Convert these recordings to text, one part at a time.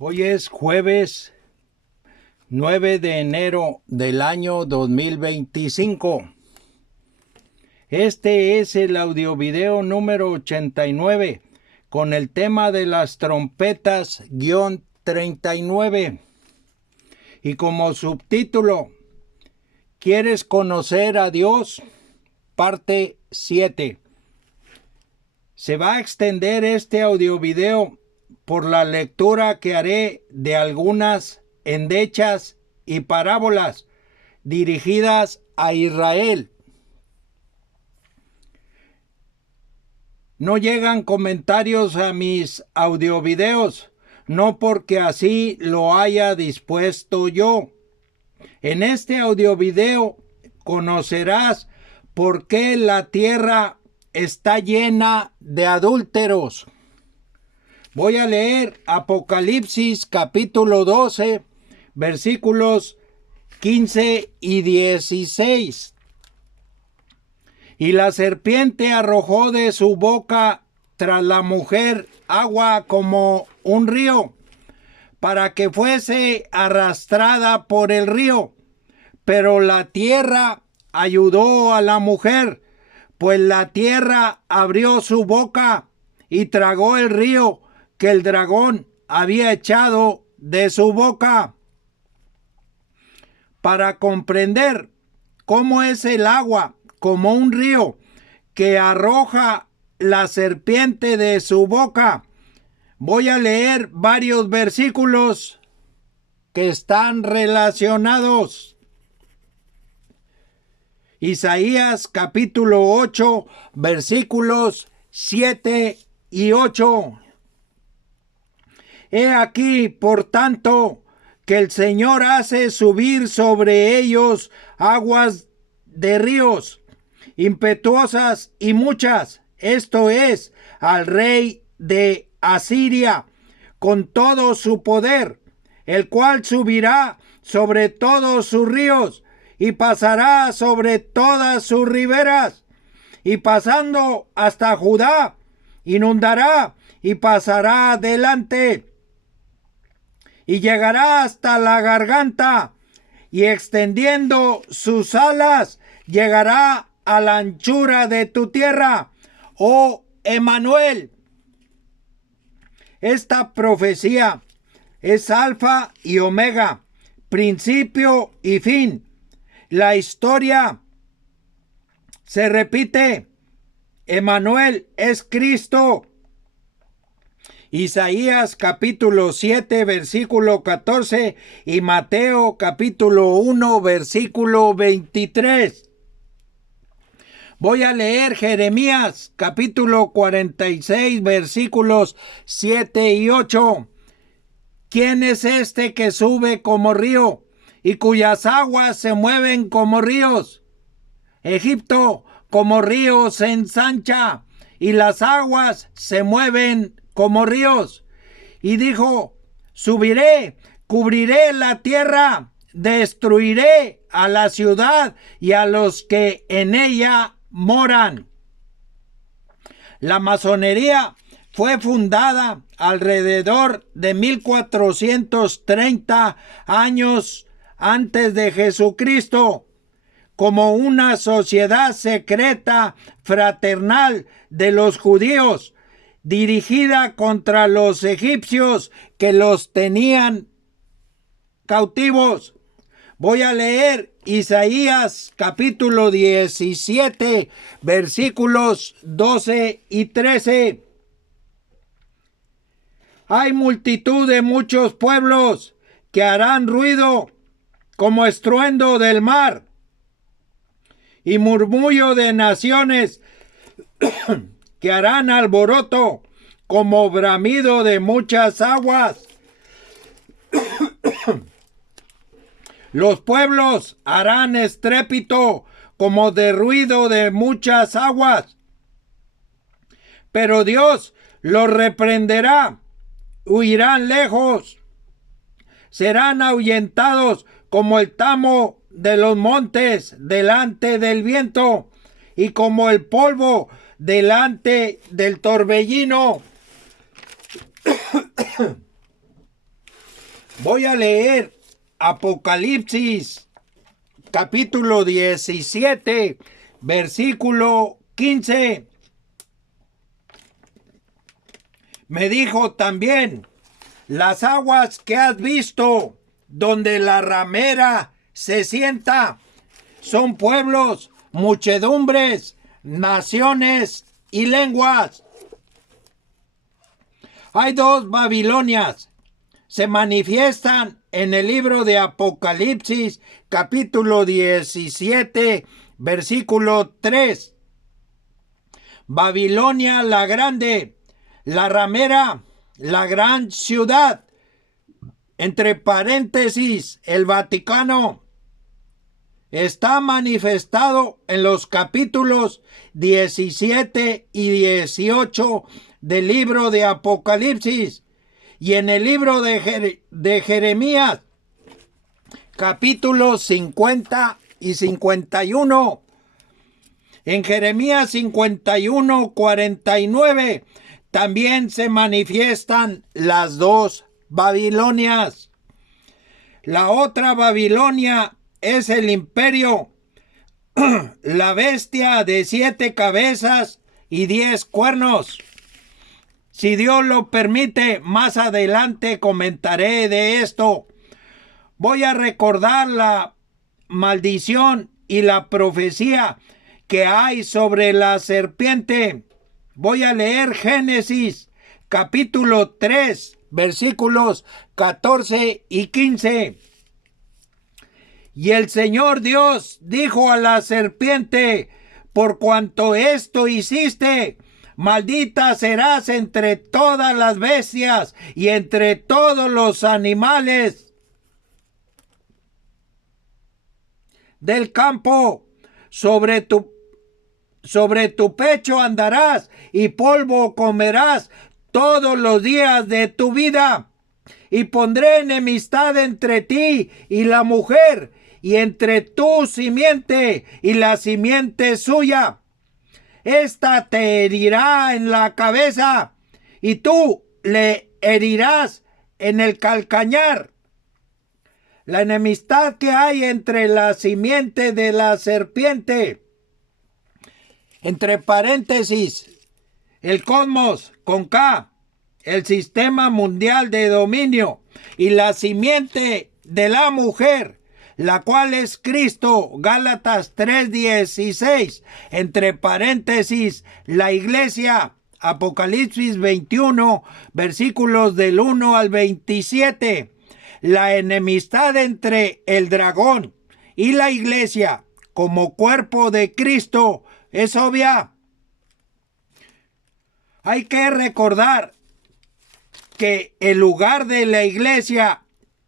Hoy es jueves 9 de enero del año 2025. Este es el audiovideo número 89 con el tema de las trompetas-39 y como subtítulo ¿Quieres conocer a Dios? Parte 7. Se va a extender este audiovideo por la lectura que haré de algunas endechas y parábolas dirigidas a Israel. No llegan comentarios a mis audiovideos, no porque así lo haya dispuesto yo. En este audiovideo conocerás por qué la tierra está llena de adúlteros. Voy a leer Apocalipsis capítulo 12, versículos 15 y 16. Y la serpiente arrojó de su boca tras la mujer agua como un río, para que fuese arrastrada por el río. Pero la tierra ayudó a la mujer, pues la tierra abrió su boca y tragó el río que el dragón había echado de su boca. Para comprender cómo es el agua como un río que arroja la serpiente de su boca, voy a leer varios versículos que están relacionados. Isaías capítulo 8, versículos 7 y 8. He aquí, por tanto, que el Señor hace subir sobre ellos aguas de ríos, impetuosas y muchas, esto es, al rey de Asiria, con todo su poder, el cual subirá sobre todos sus ríos, y pasará sobre todas sus riberas, y pasando hasta Judá, inundará y pasará adelante, y llegará hasta la garganta, y extendiendo sus alas, llegará a la anchura de tu tierra, oh Emmanuel. Esta profecía es alfa y omega, principio y fin. La historia se repite. Emmanuel es Cristo. Isaías capítulo 7 versículo 14 y Mateo capítulo 1 versículo 23. Voy a leer Jeremías capítulo 46 versículos 7 y 8. ¿Quién es este que sube como río y cuyas aguas se mueven como ríos? Egipto como río se ensancha y las aguas se mueven como ríos. Y dijo, subiré, cubriré la tierra, destruiré a la ciudad y a los que en ella moran. La masonería fue fundada alrededor de 1430 años antes de Jesucristo como una sociedad secreta fraternal de los judíos dirigida contra los egipcios que los tenían cautivos. Voy a leer Isaías capítulo 17 versículos 12 y 13. Hay multitud de muchos pueblos que harán ruido como estruendo del mar y murmullo de naciones que harán alboroto como bramido de muchas aguas. Los pueblos harán estrépito como de ruido de muchas aguas. Pero Dios los reprenderá, huirán lejos, serán ahuyentados como el tamo de los montes delante del viento y como el polvo delante del torbellino. Voy a leer Apocalipsis capítulo 17, versículo 15. Me dijo también: las aguas que has visto, donde la ramera se sienta, son pueblos, muchedumbres, naciones y lenguas. Hay dos Babilonias. Se manifiestan en el libro de Apocalipsis, capítulo 17, versículo 3. Babilonia la grande, la ramera, la gran ciudad, entre paréntesis, el Vaticano, está manifestado en los capítulos 17 y 18 del libro de Apocalipsis y en el libro de Jeremías, capítulos 50 y 51. En Jeremías 51, 49 también se manifiestan las dos Babilonias. La otra Babilonia es el imperio, la bestia de 7 cabezas y 10 cuernos. Si Dios lo permite, más adelante comentaré de esto. Voy a recordar la maldición y la profecía que hay sobre la serpiente. Voy a leer Génesis capítulo 3, versículos 14 y 15. Y el Señor Dios dijo a la serpiente: por cuanto esto hiciste, maldita serás entre todas las bestias y entre todos los animales del campo. Sobre tu pecho andarás y polvo comerás todos los días de tu vida. Y pondré enemistad entre ti y la mujer, y entre tu simiente y la simiente suya. Esta te herirá en la cabeza, y tú le herirás en el calcañar. La enemistad que hay entre la simiente de la serpiente, entre paréntesis, el cosmos con K, el sistema mundial de dominio, y la simiente de la mujer, la cual es Cristo, Gálatas 3:16, entre paréntesis, la iglesia, Apocalipsis 21, versículos del 1 al 27. La enemistad entre el dragón y la iglesia como cuerpo de Cristo es obvia. Hay que recordar que el lugar de la iglesia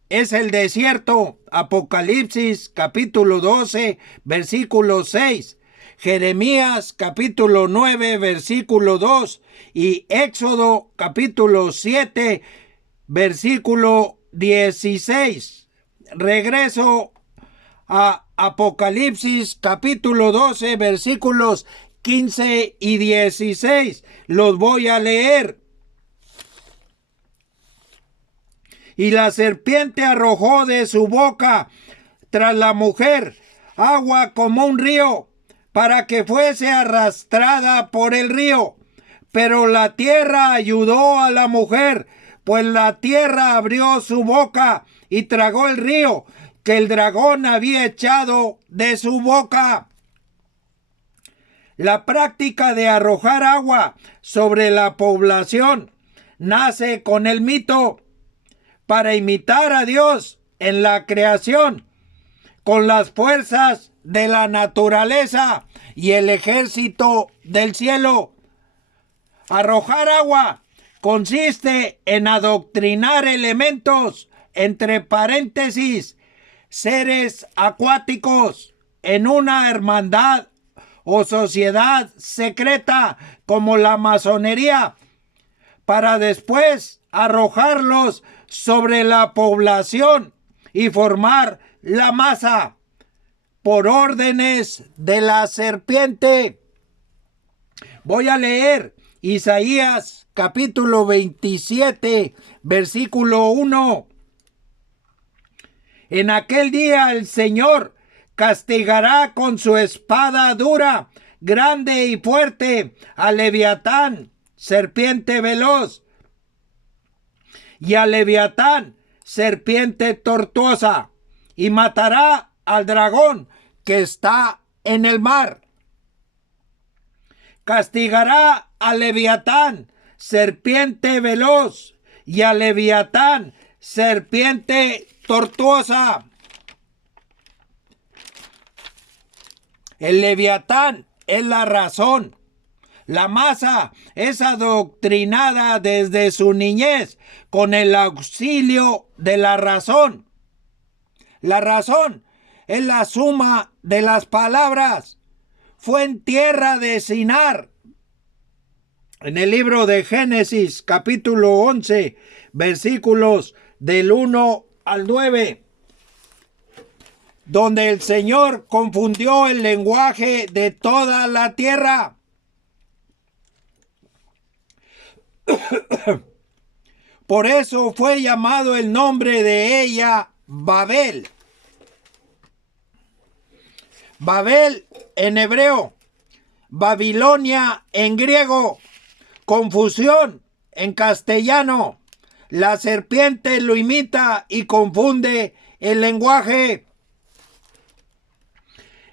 es el desierto. Apocalipsis capítulo 12, versículo 6. Jeremías capítulo 9, versículo 2. Y Éxodo capítulo 7, versículo 16. Regreso a Apocalipsis capítulo 12, versículos 15 y 16. Los voy a leer. Y la serpiente arrojó de su boca tras la mujer agua como un río, para que fuese arrastrada por el río. Pero la tierra ayudó a la mujer, pues la tierra abrió su boca y tragó el río que el dragón había echado de su boca. La práctica de arrojar agua sobre la población nace con el mito para imitar a Dios en la creación, con las fuerzas de la naturaleza y el ejército del cielo. Arrojar agua consiste en adoctrinar elementos, entre paréntesis, seres acuáticos, en una hermandad o sociedad secreta como la masonería, para después arrojarlos sobre la población y formar la masa por órdenes de la serpiente. Voy a leer Isaías capítulo 27, versículo 1. En aquel día el Señor castigará con su espada dura, grande y fuerte, a Leviatán, serpiente veloz, y a Leviatán, serpiente tortuosa, y matará al dragón que está en el mar. Castigará a Leviatán, serpiente veloz, y a Leviatán, serpiente tortuosa. El Leviatán es la razón. La masa es adoctrinada desde su niñez con el auxilio de la razón. La razón es la suma de las palabras. Fue en tierra de Sinar. En el libro de Génesis, capítulo 11, versículos del 1 al 9, donde el Señor confundió el lenguaje de toda la tierra. Por eso fue llamado el nombre de ella Babel. Babel en hebreo, Babilonia en griego, confusión en castellano. La serpiente lo imita y confunde el lenguaje.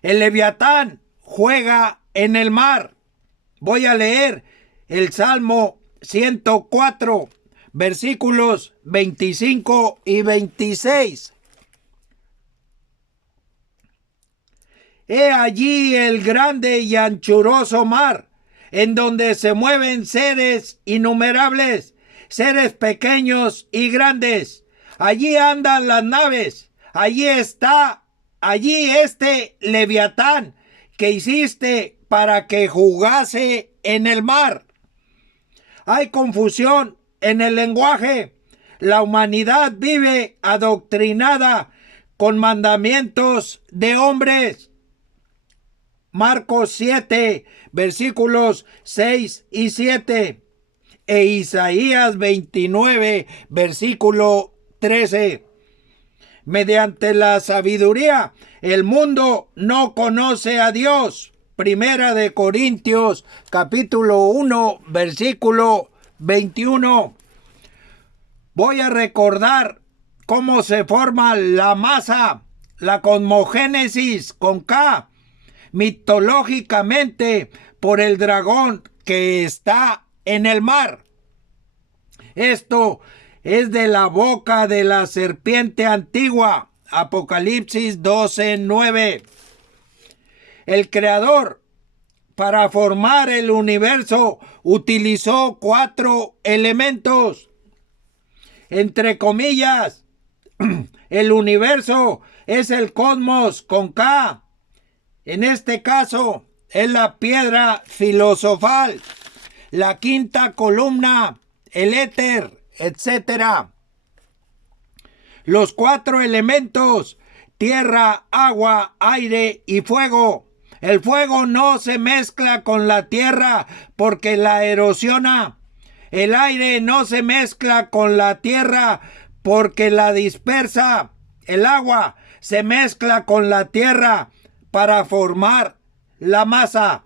El Leviatán juega en el mar. Voy a leer el Salmo 104, versículos 25 y 26. He allí el grande y anchuroso mar, en donde se mueven seres innumerables, seres pequeños y grandes. Allí andan las naves, allí este Leviatán que hiciste para que jugase en el mar. Hay confusión en el lenguaje. La humanidad vive adoctrinada con mandamientos de hombres. Marcos 7, versículos 6 y 7. E Isaías 29, versículo 13. Mediante la sabiduría, el mundo no conoce a Dios. Primera de Corintios, capítulo 1, versículo 21. Voy a recordar cómo se forma la masa, la cosmogénesis con K, mitológicamente por el dragón que está en el mar. Esto es de la boca de la serpiente antigua. Apocalipsis 12:9. El creador, para formar el universo, utilizó 4 elementos. Entre comillas, el universo es el cosmos con K. En este caso, es la piedra filosofal, la quinta columna, el éter, etc. Los 4 elementos: tierra, agua, aire y fuego. El fuego no se mezcla con la tierra porque la erosiona. El aire no se mezcla con la tierra porque la dispersa. El agua se mezcla con la tierra para formar la masa.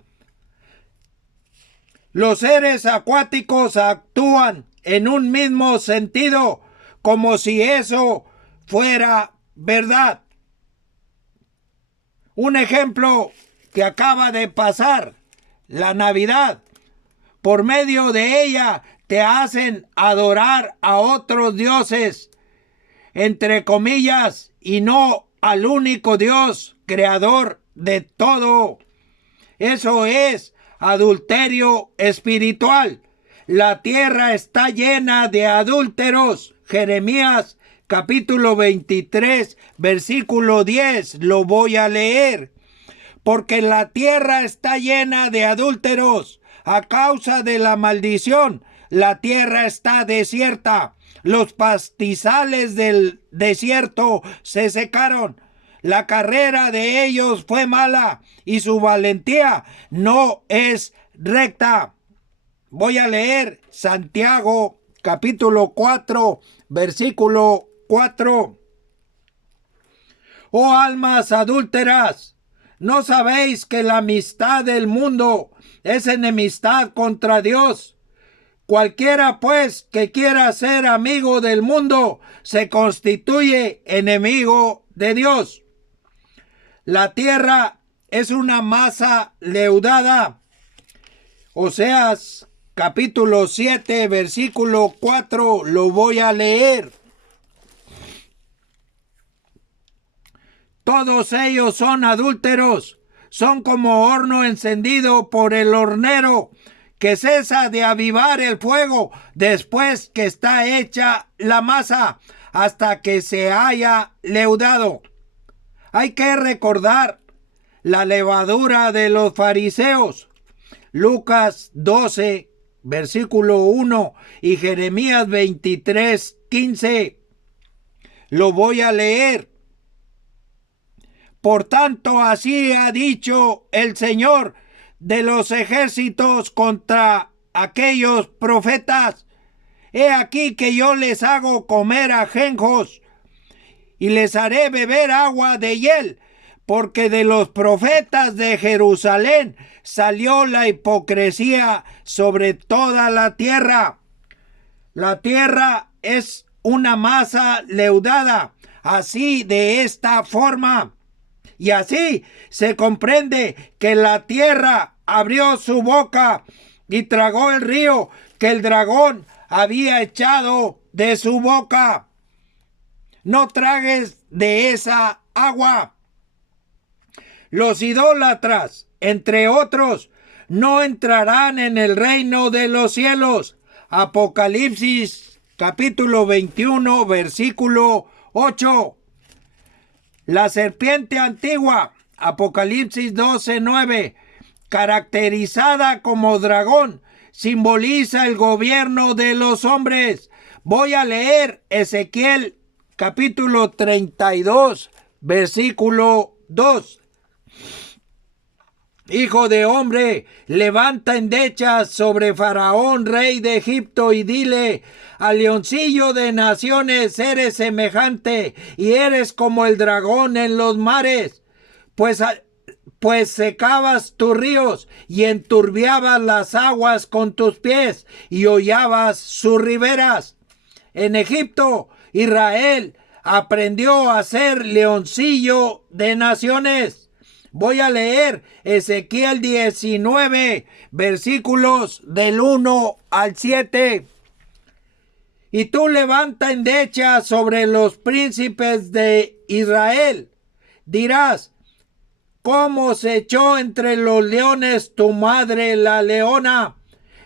Los seres acuáticos actúan en un mismo sentido, como si eso fuera verdad. Un ejemplo que acaba de pasar, la Navidad. Por medio de ella te hacen adorar a otros dioses, entre comillas, y no al único Dios, creador de todo. Eso es adulterio espiritual. La tierra está llena de adúlteros. Jeremías capítulo 23, versículo 10. Lo voy a leer. Porque la tierra está llena de adúlteros. A causa de la maldición, la tierra está desierta. Los pastizales del desierto se secaron. La carrera de ellos fue mala y su valentía no es recta. Voy a leer Santiago capítulo 4, versículo 4. Oh almas adúlteras, ¿no sabéis que la amistad del mundo es enemistad contra Dios? Cualquiera, pues, que quiera ser amigo del mundo, se constituye enemigo de Dios. La tierra es una masa leudada. Oseas capítulo 7, versículo 4, lo voy a leer. Todos ellos son adúlteros, son como horno encendido por el hornero, que cesa de avivar el fuego después que está hecha la masa, hasta que se haya leudado. Hay que recordar la levadura de los fariseos. Lucas 12, versículo 1 y Jeremías 23, 15. Lo voy a leer. Por tanto, así ha dicho el Señor de los ejércitos contra aquellos profetas: he aquí que yo les hago comer ajenjos y les haré beber agua de hiel, porque de los profetas de Jerusalén salió la hipocresía sobre toda la tierra. La tierra es una masa leudada, así de esta forma. Y así se comprende que la tierra abrió su boca y tragó el río que el dragón había echado de su boca. No tragues de esa agua. Los idólatras, entre otros, no entrarán en el reino de los cielos. Apocalipsis capítulo 21, versículo 8. La serpiente antigua, Apocalipsis 12, 9, caracterizada como dragón, simboliza el gobierno de los hombres. Voy a leer Ezequiel capítulo 32, versículo 2. Hijo de hombre, levanta endechas sobre Faraón, rey de Egipto, y dile: al leoncillo de naciones eres semejante, y eres como el dragón en los mares, pues secabas tus ríos y enturbiabas las aguas con tus pies y hollabas sus riberas. En Egipto, Israel aprendió a ser leoncillo de naciones. Voy a leer Ezequiel 19, versículos del 1 al 7. Y tú levanta endecha sobre los príncipes de Israel. Dirás: ¿cómo se echó entre los leones tu madre la leona?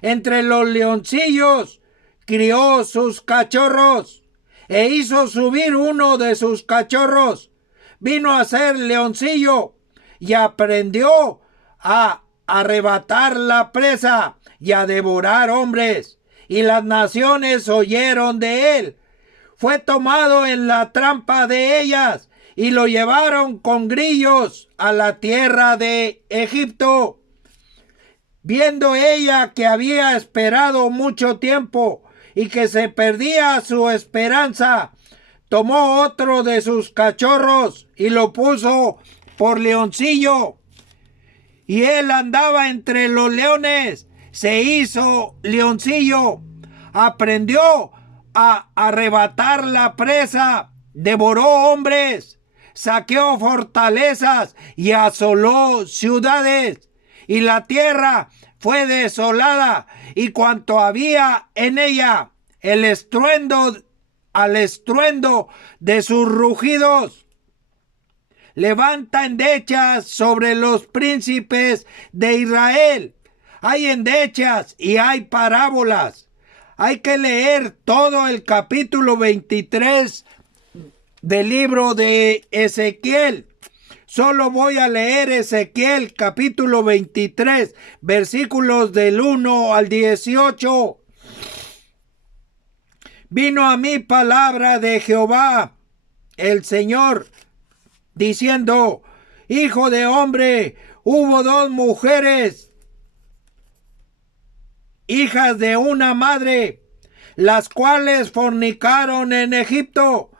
Entre los leoncillos crió sus cachorros, e hizo subir uno de sus cachorros. Vino a ser leoncillo y aprendió a arrebatar la presa y a devorar hombres, y las naciones oyeron de él. Fue tomado en la trampa de ellas, y lo llevaron con grillos a la tierra de Egipto. Viendo ella que había esperado mucho tiempo y que se perdía su esperanza, tomó otro de sus cachorros y lo puso por leoncillo, y él andaba entre los leones, se hizo leoncillo, aprendió a arrebatar la presa, devoró hombres, saqueó fortalezas y asoló ciudades, y la tierra fue desolada y cuanto había en ella, al estruendo de sus rugidos. Levanta endechas sobre los príncipes de Israel. Hay endechas y hay parábolas. Hay que leer todo el capítulo 23 del libro de Ezequiel. Solo voy a leer Ezequiel capítulo 23, versículos del 1 al 18. Vino a mí palabra de Jehová, el Señor, diciendo: hijo de hombre, hubo dos mujeres, hijas de una madre, las cuales fornicaron en Egipto.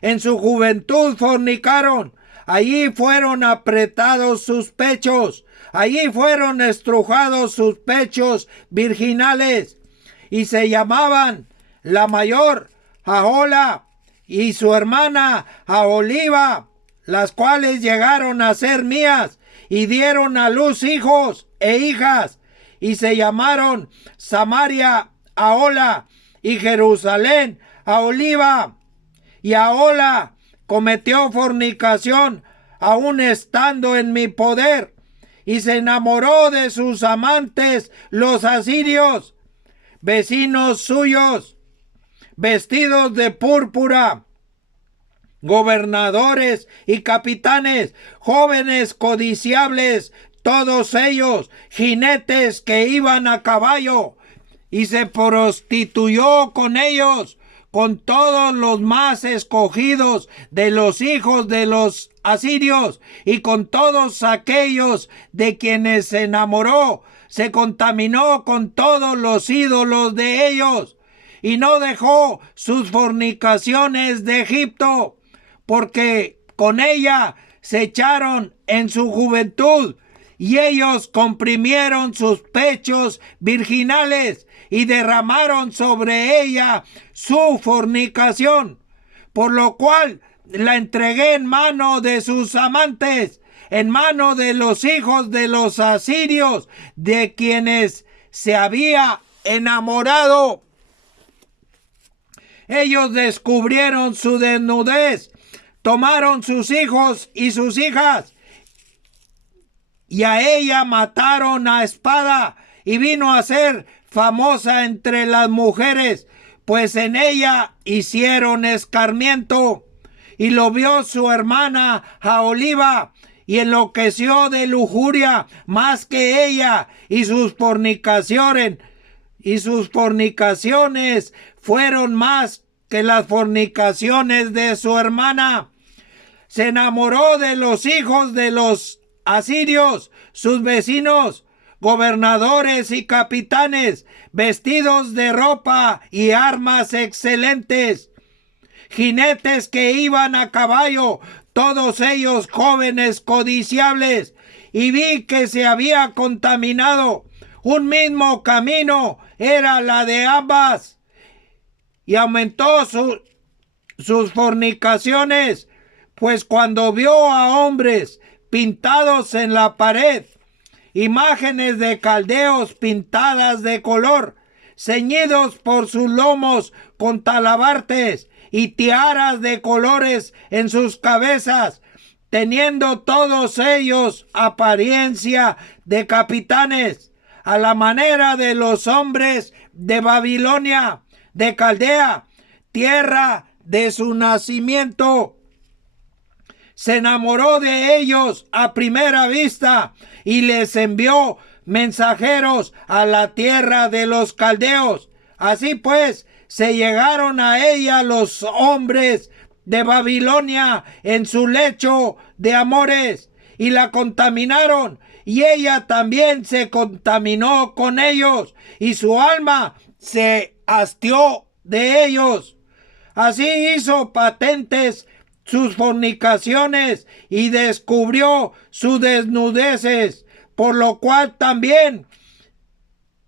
En su juventud fornicaron, Allí fueron apretados sus pechos, allí fueron estrujados sus pechos virginales, y se llamaban la mayor Ahola y su hermana Aholiba, las cuales llegaron a ser mías y dieron a luz hijos e hijas, y se llamaron Samaria Ahola y Jerusalén Aholiba. Y Ahola cometió fornicación aún estando en mi poder, y se enamoró de sus amantes los asirios, vecinos suyos, vestidos de púrpura, gobernadores y capitanes, jóvenes codiciables, todos ellos jinetes que iban a caballo, y se prostituyó con ellos, con todos los más escogidos de los hijos de los asirios, y con todos aquellos de quienes se enamoró. Se contaminó con todos los ídolos de ellos, y no dejó sus fornicaciones de Egipto, porque con ella se echaron en su juventud, y ellos comprimieron sus pechos virginales y derramaron sobre ella su fornicación, por lo cual la entregué en mano de sus amantes, en mano de los hijos de los asirios, de quienes se había enamorado. Ellos descubrieron su desnudez, tomaron sus hijos y sus hijas, y a ella mataron a espada, y vino a ser famosa entre las mujeres, pues en ella hicieron escarmiento. Y lo vio su hermana Aholiba, y enloqueció de lujuria más que ella, y sus fornicaciones fueron más que las fornicaciones de su hermana. Se enamoró de los hijos de los asirios, sus vecinos, gobernadores y capitanes, vestidos de ropa y armas excelentes, jinetes que iban a caballo, todos ellos jóvenes codiciables, y vi que se había contaminado. Un mismo camino era la de ambas, y aumentó sus fornicaciones, pues cuando vio a hombres pintados en la pared, imágenes de caldeos pintadas de color, ceñidos por sus lomos con talabartes y tiaras de colores en sus cabezas, teniendo todos ellos apariencia de capitanes, a la manera de los hombres de Babilonia, de Caldea, tierra de su nacimiento. Se enamoró de ellos a primera vista y les envió mensajeros a la tierra de los caldeos. Así pues, se llegaron a ella los hombres de Babilonia en su lecho de amores y la contaminaron, y ella también se contaminó con ellos, y su alma se hastió de ellos. Así hizo patentes sus fornicaciones y descubrió sus desnudeces, por lo cual también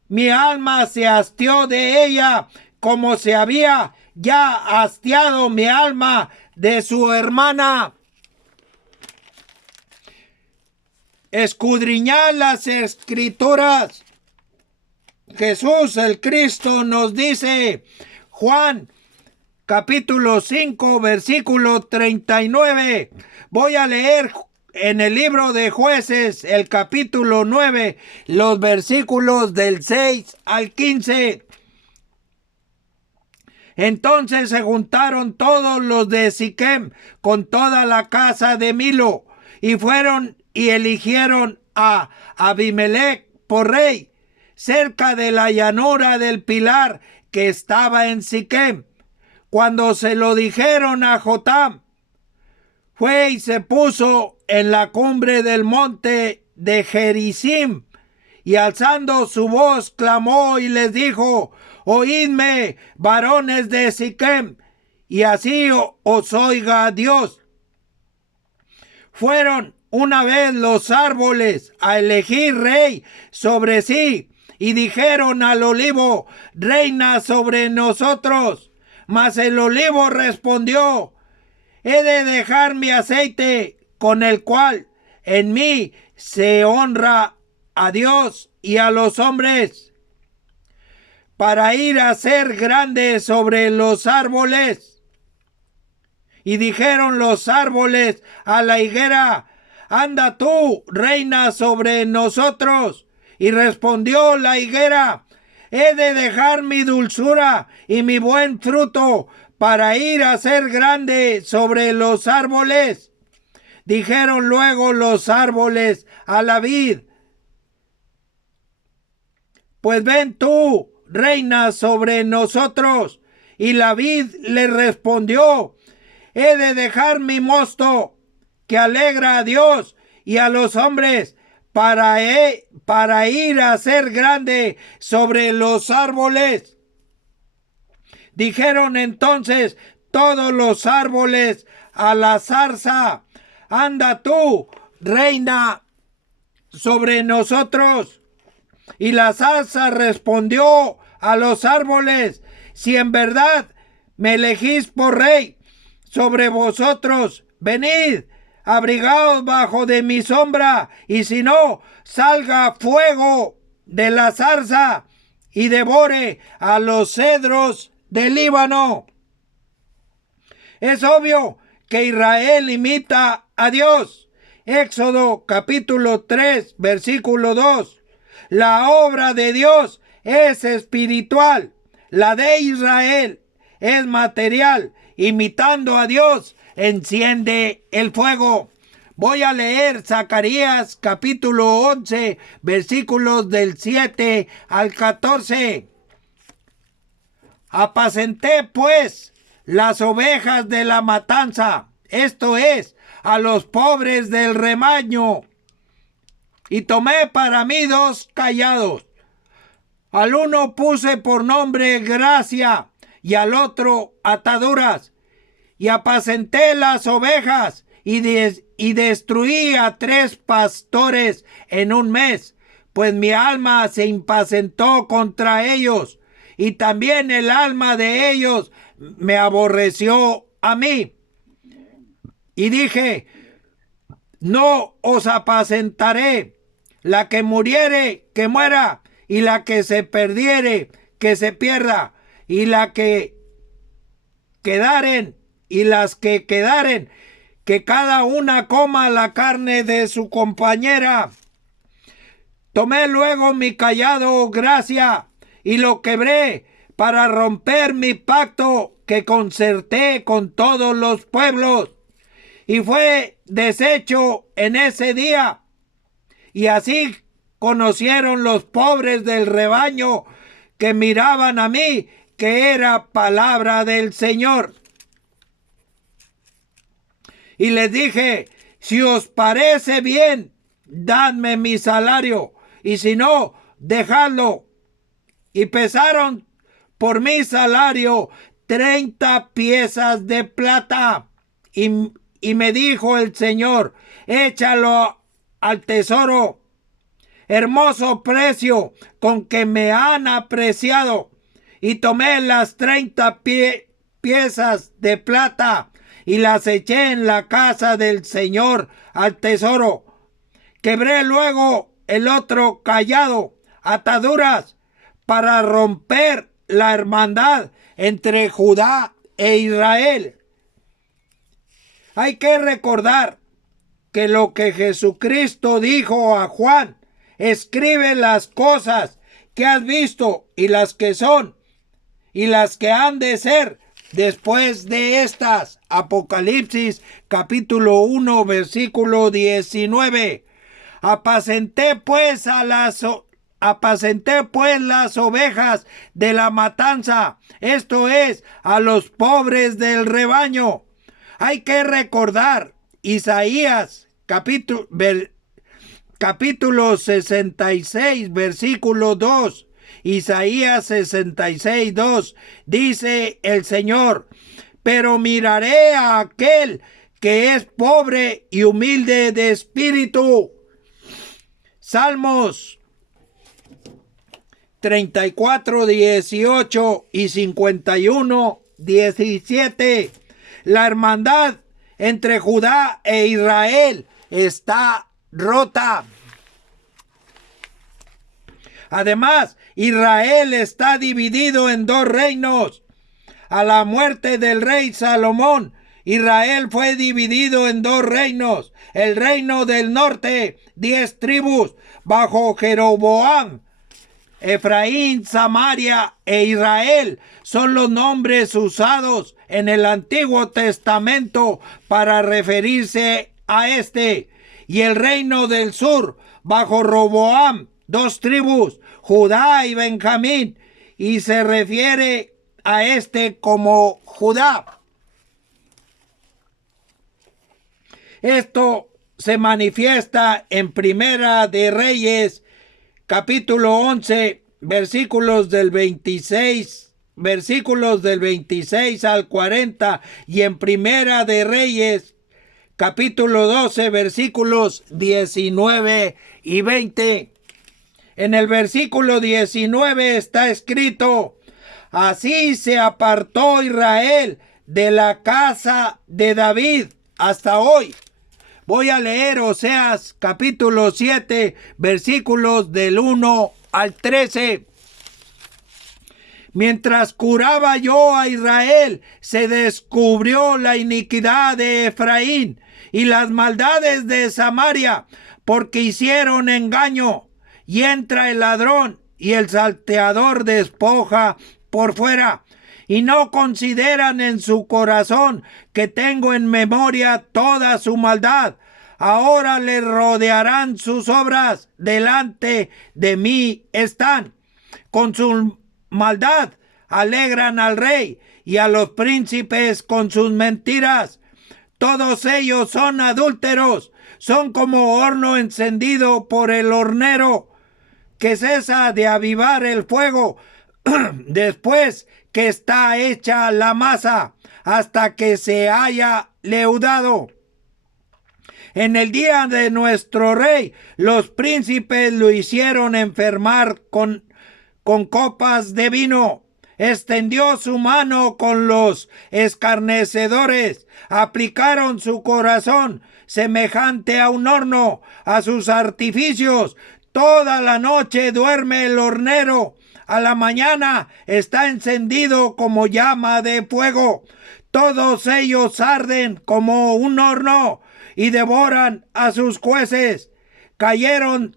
mi alma se hastió de ella, como se había ya hastiado mi alma de su hermana. Escudriñad las Escrituras. Jesús el Cristo nos dice, Juan capítulo 5, versículo 39. Voy a leer en el libro de Jueces, el capítulo 9, los versículos del 6 al 15. Entonces se juntaron todos los de Siquem con toda la casa de Milo, y fueron y eligieron a Abimelech por rey, cerca de la llanura del Pilar que estaba en Siquem. Cuando se lo dijeron a Jotam, fue y se puso en la cumbre del monte de Gerizim, y alzando su voz clamó y les dijo: oídme, varones de Siquem, y así os oiga Dios. Fueron una vez los árboles a elegir rey sobre sí, y dijeron al olivo: reina sobre nosotros. Mas el olivo respondió: he de dejar mi aceite, con el cual en mí se honra a Dios y a los hombres, para ir a ser grande sobre los árboles. Y dijeron los árboles a la higuera: anda tú, reina sobre nosotros. Y respondió la higuera: he de dejar mi dulzura y mi buen fruto para ir a ser grande sobre los árboles. Dijeron luego los árboles a la vid: pues ven tú, reina sobre nosotros. Y la vid le respondió: he de dejar mi mosto, que alegra a Dios y a los hombres, para ir a ser grande sobre los árboles. Dijeron entonces todos los árboles a la zarza: anda tú, reina sobre nosotros. Y la zarza respondió a los árboles: si en verdad me elegís por rey sobre vosotros, venid, abrigaos bajo de mi sombra, y si no, salga fuego de la zarza y devore a los cedros del Líbano. Es obvio que Israel imita a Dios. Éxodo capítulo 3, versículo 2. La obra de Dios es espiritual, la de Israel es material. Imitando a Dios, enciende el fuego. Voy a leer Zacarías capítulo 11, versículos del 7 al 14. Apacenté pues las ovejas de la matanza, esto es, a los pobres del rebaño, y tomé para mí 2 callados. Al uno puse por nombre Gracia, y al otro Ataduras. Y apacenté las ovejas, y destruí a 3 pastores en un mes, pues mi alma se impacientó contra ellos, y también el alma de ellos me aborreció a mí. Y dije: no os apacentaré. La que muriere, que muera, y la que se perdiere, que se pierda, y la que quedaren, y las que quedaren, que cada una coma la carne de su compañera. Tomé luego mi cayado Gracia, y lo quebré, para romper mi pacto que concerté con todos los pueblos, y fue deshecho en ese día. Y así conocieron los pobres del rebaño que miraban a mí, que era palabra del Señor. Y les dije: si os parece bien, dadme mi salario, y si no, dejadlo. Y pesaron por mi salario 30 piezas de plata. Y me dijo el Señor: échalo al tesoro, hermoso precio con que me han apreciado. Y tomé las 30 piezas de plata y las eché en la casa del Señor al tesoro. Quebré luego el otro cayado, Ataduras, para romper la hermandad entre Judá e Israel. Hay que recordar que lo que Jesucristo dijo a Juan: escribe las cosas que has visto y las que son y las que han de ser después de estas. Apocalipsis capítulo 1 versículo 19. Apacenté pues las ovejas de la matanza, esto es, a los pobres del rebaño. Hay que recordar Isaías capítulo 66, versículo 2. Isaías 66, 2. Dice el Señor: pero miraré a aquel que es pobre y humilde de espíritu. Salmos 34, 18 y 51, 17. La hermandad entre Judá e Israel está rota. Además, Israel está dividido en dos reinos. A la muerte del rey Salomón, Israel fue dividido en dos reinos. El reino del norte, 10 tribus, bajo Jeroboam. Efraín, Samaria e Israel son los nombres usados en el Antiguo Testamento para referirse a este. Y el reino del sur, bajo Roboam, 2 tribus, Judá y Benjamín, y se refiere a este como Judá. Esto se manifiesta en Primera de Reyes, capítulo 11, versículos del 26 al 40, y en Primera de Reyes, capítulo 12, versículos 19 y 20. En el versículo 19 está escrito: así se apartó Israel de la casa de David hasta hoy. Voy a leer Oseas capítulo 7, versículos del 1 al 13. Mientras curaba yo a Israel, se descubrió la iniquidad de Efraín y las maldades de Samaria, porque hicieron engaño, y entra el ladrón y el salteador despoja por fuera, y no consideran en su corazón que tengo en memoria toda su maldad. Ahora le rodearán sus obras, delante de mí están. Con su maldad alegran al rey y a los príncipes con sus mentiras. Todos ellos son adúlteros, son como horno encendido por el hornero, que cesa de avivar el fuego después que está hecha la masa, hasta que se haya leudado. En el día de nuestro rey, los príncipes lo hicieron enfermar con copas de vino. Extendió su mano con los escarnecedores. Aplicaron su corazón semejante a un horno a sus artificios. Toda la noche duerme el hornero. A la mañana está encendido como llama de fuego. Todos ellos arden como un horno y devoran a sus jueces. Cayeron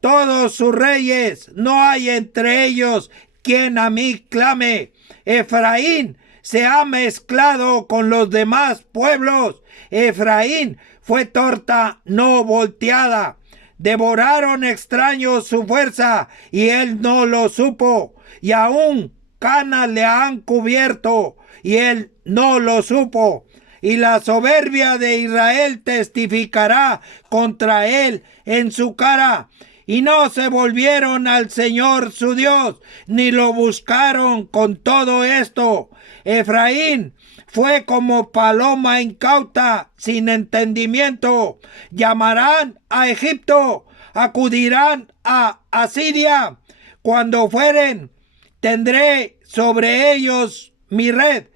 todos sus reyes, no hay entre ellos quien a mí clame. Efraín se ha mezclado con los demás pueblos. Efraín fue torta no volteada. Devoraron extraños su fuerza y él no lo supo. Y aún canas le han cubierto y él no lo supo. Y la soberbia de Israel testificará contra él en su cara. Y no se volvieron al Señor su Dios, ni lo buscaron con todo esto. Efraín fue como paloma incauta, sin entendimiento. Llamarán a Egipto, acudirán a Asiria. Cuando fueren, tendré sobre ellos mi red.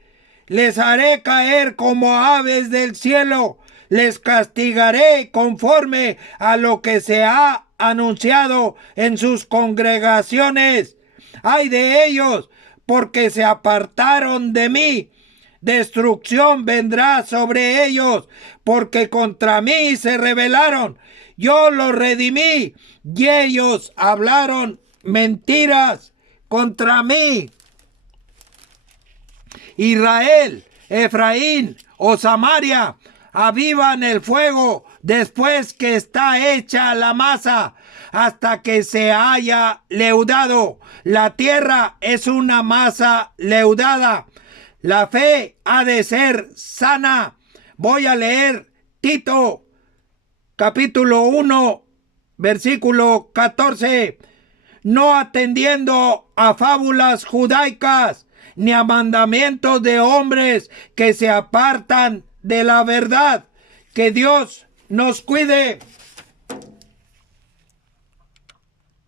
Les haré caer como aves del cielo. Les castigaré conforme a lo que se ha anunciado en sus congregaciones. ¡Ay de ellos! Porque se apartaron de mí. Destrucción vendrá sobre ellos, porque contra mí se rebelaron. Yo los redimí y ellos hablaron mentiras contra mí. Israel, Efraín o Samaria avivan el fuego después que está hecha la masa, hasta que se haya leudado. La tierra es una masa leudada. La fe ha de ser sana. Voy a leer Tito, capítulo 1, versículo 14. No atendiendo a fábulas judaicas, ni a mandamientos de hombres que se apartan de la verdad. Que Dios nos cuide.